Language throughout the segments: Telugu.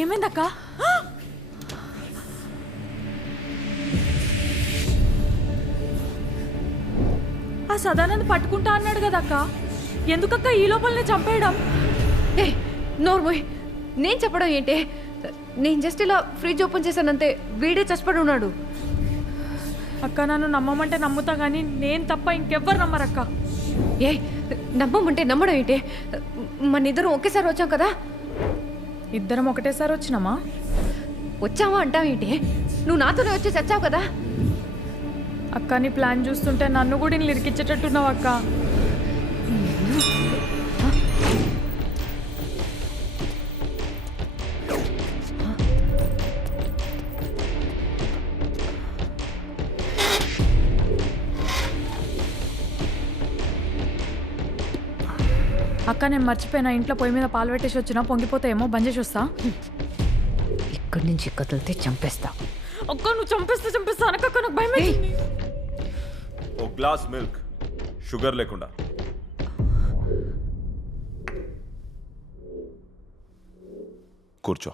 ఏమైందక్క? ఆ సదానంద్ పట్టుకుంటా అన్నాడు కదక్క, ఎందుకక్క ఈ లోపలనే చంపేయడం? ఏ నోర్మోయ్, నేను చెప్పడం ఏంటి? నేను జస్ట్ ఇలా ఫ్రిడ్జ్ ఓపెన్ చేశానంతే, వీడే చచ్చిపడి ఉన్నాడు. అక్క నన్ను నమ్మమంటే నమ్ముతా కానీ నేను తప్ప ఇంకెవ్వరు నమ్మరక్క. ఏ నమ్మమంటే నమ్మడం ఏంటి? మన ఇద్దరం ఒకేసారి వచ్చాం కదా. ఇద్దరం ఒకటేసారి వచ్చినామా? వచ్చావా అంటావేంటి? నువ్వు నాతోనే వచ్చి చచ్చావు కదా. అక్క నీ ప్లాన్ చూస్తుంటే నన్ను కూడా ఇరికిచ్చేటట్టున్నావు అక్క. అక్క నేను మర్చిపోయినా, ఇంట్లో పొయ్యి మీద పాలు పెట్టేసి వచ్చినా, పొంగిపోతాయేమో, బంద్ చేసి వస్తా. ఇక్కడి నుంచి కదిలితే చంపేస్తా. అక్క నువ్వు చంపేస్తా అనకక్క, నాకు భయం అవుతుంది. ఓ గ్లాస్ మిల్క్, షుగర్ లేకుండా. కూర్చో.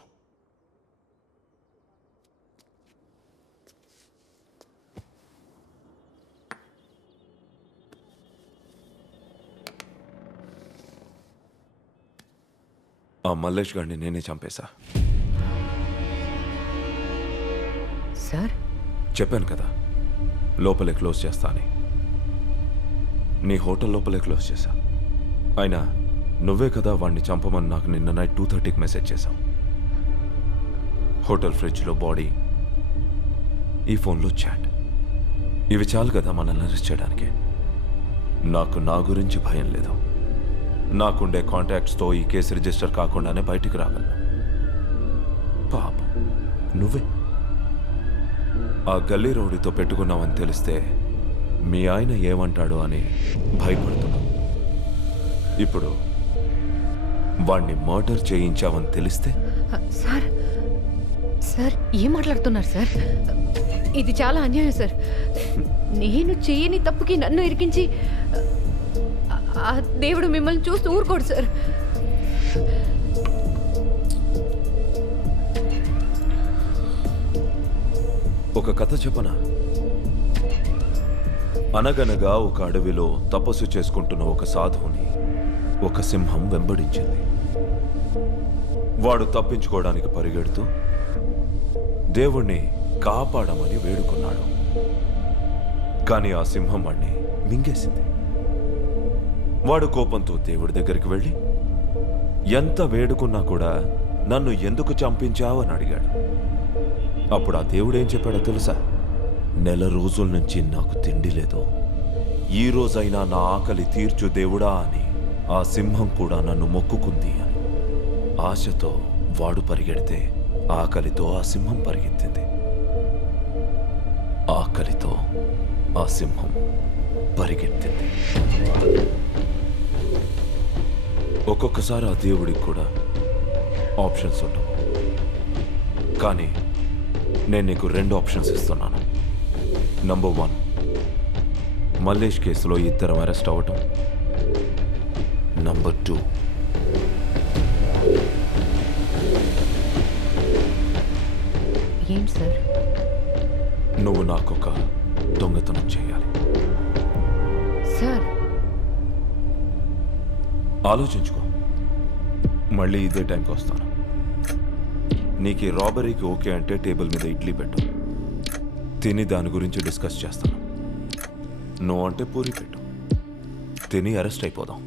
ఆ మల్లేష్ గారిని నేనే చంపేశా. సార్ చెప్పాను కదా లోపలే క్లోజ్ చేస్తా అని. నీ హోటల్ లోపలే క్లోజ్ చేశా. అయినా నువ్వే కదా వాడిని చంపమని నాకు నిన్న నైట్ 2:30కి మెసేజ్ చేశావు. హోటల్ ఫ్రిడ్జ్లో బాడీ, ఈ ఫోన్లో చాట్, ఇవి చాలు కదా మనల్ని అరెస్ట్ చేయడానికి. నాకు నా గురించి భయం లేదు. నాకుండే కాంటాక్ట్స్తో ఈ కేసు రిజిస్టర్ కాకుండానే బయటికి రాగలను. పాపం నువ్వే ఆ గల్లీ రౌడీతో పెట్టుకున్నావని తెలిస్తే మీ ఆయన ఏమంటాడో అని భయపడుతున్నావు. ఇప్పుడు వాణ్ణి మర్డర్ చేయించావని తెలిస్తే? సార్ సార్ ఏం మాట్లాడుతున్నారు సార్? ఇది చాలా అన్యాయం సార్. నేను చేయని తప్పుకి నన్ను ఇరికించి ఆ దేవుడు మిమ్మల్ని చూస్తూ ఊరుకోడు సార్. ఒక కథ చెప్పనా? అనగనగా ఒక అడవిలో తపస్సు చేసుకుంటున్న ఒక సాధువుని ఒక సింహం వెంబడించింది. వాడు తప్పించుకోవడానికి పరిగెడుతూ దేవుణ్ణి కాపాడమని వేడుకున్నాడు. కానీ ఆ సింహం వాణ్ణి మింగేసింది. వాడు కోపంతో దేవుడి దగ్గరికి వెళ్ళి ఎంత వేడుకున్నా కూడా నన్ను ఎందుకు చంపించావు అని అడిగాడు. అప్పుడు ఆ దేవుడు ఏం చెప్పాడో తెలుసా? నెల రోజుల నుంచి నాకు తిండి లేదు, ఈ రోజైనా నా ఆకలి తీర్చు దేవుడా అని ఆ సింహం కూడా నన్ను మొక్కుకుంది అని. ఆశతో వాడు పరిగెడితే ఆకలితో ఆ సింహం పరిగెత్తింది. ఆకలితో ఆ సింహం పరిగెత్తింది. ఒక్కొక్కసారి ఆ దేవుడికి కూడా ఆప్షన్స్ ఉండవు. కానీ నేను నీకు 2 ఆప్షన్స్ ఇస్తున్నాను. నంబర్ 1, మల్లేష్ కేసులో ఇద్దరం అరెస్ట్ అవ్వటం. నంబర్ 2, ఏంటి సార్? నువ్వు నాకొక దొంగతనం చేయాలి. సార్ ఆలోచించుకో, మళ్ళీ ఇదే టైంకి వస్తాను. నీకు ఈ రాబరీకి ఓకే అంటే టేబుల్ మీద ఇడ్లీ పెట్టు, తిని దాని గురించి డిస్కస్ చేస్తాను. నో అంటే పూరి పెట్టు, తిని అరెస్ట్ అయిపోదాం.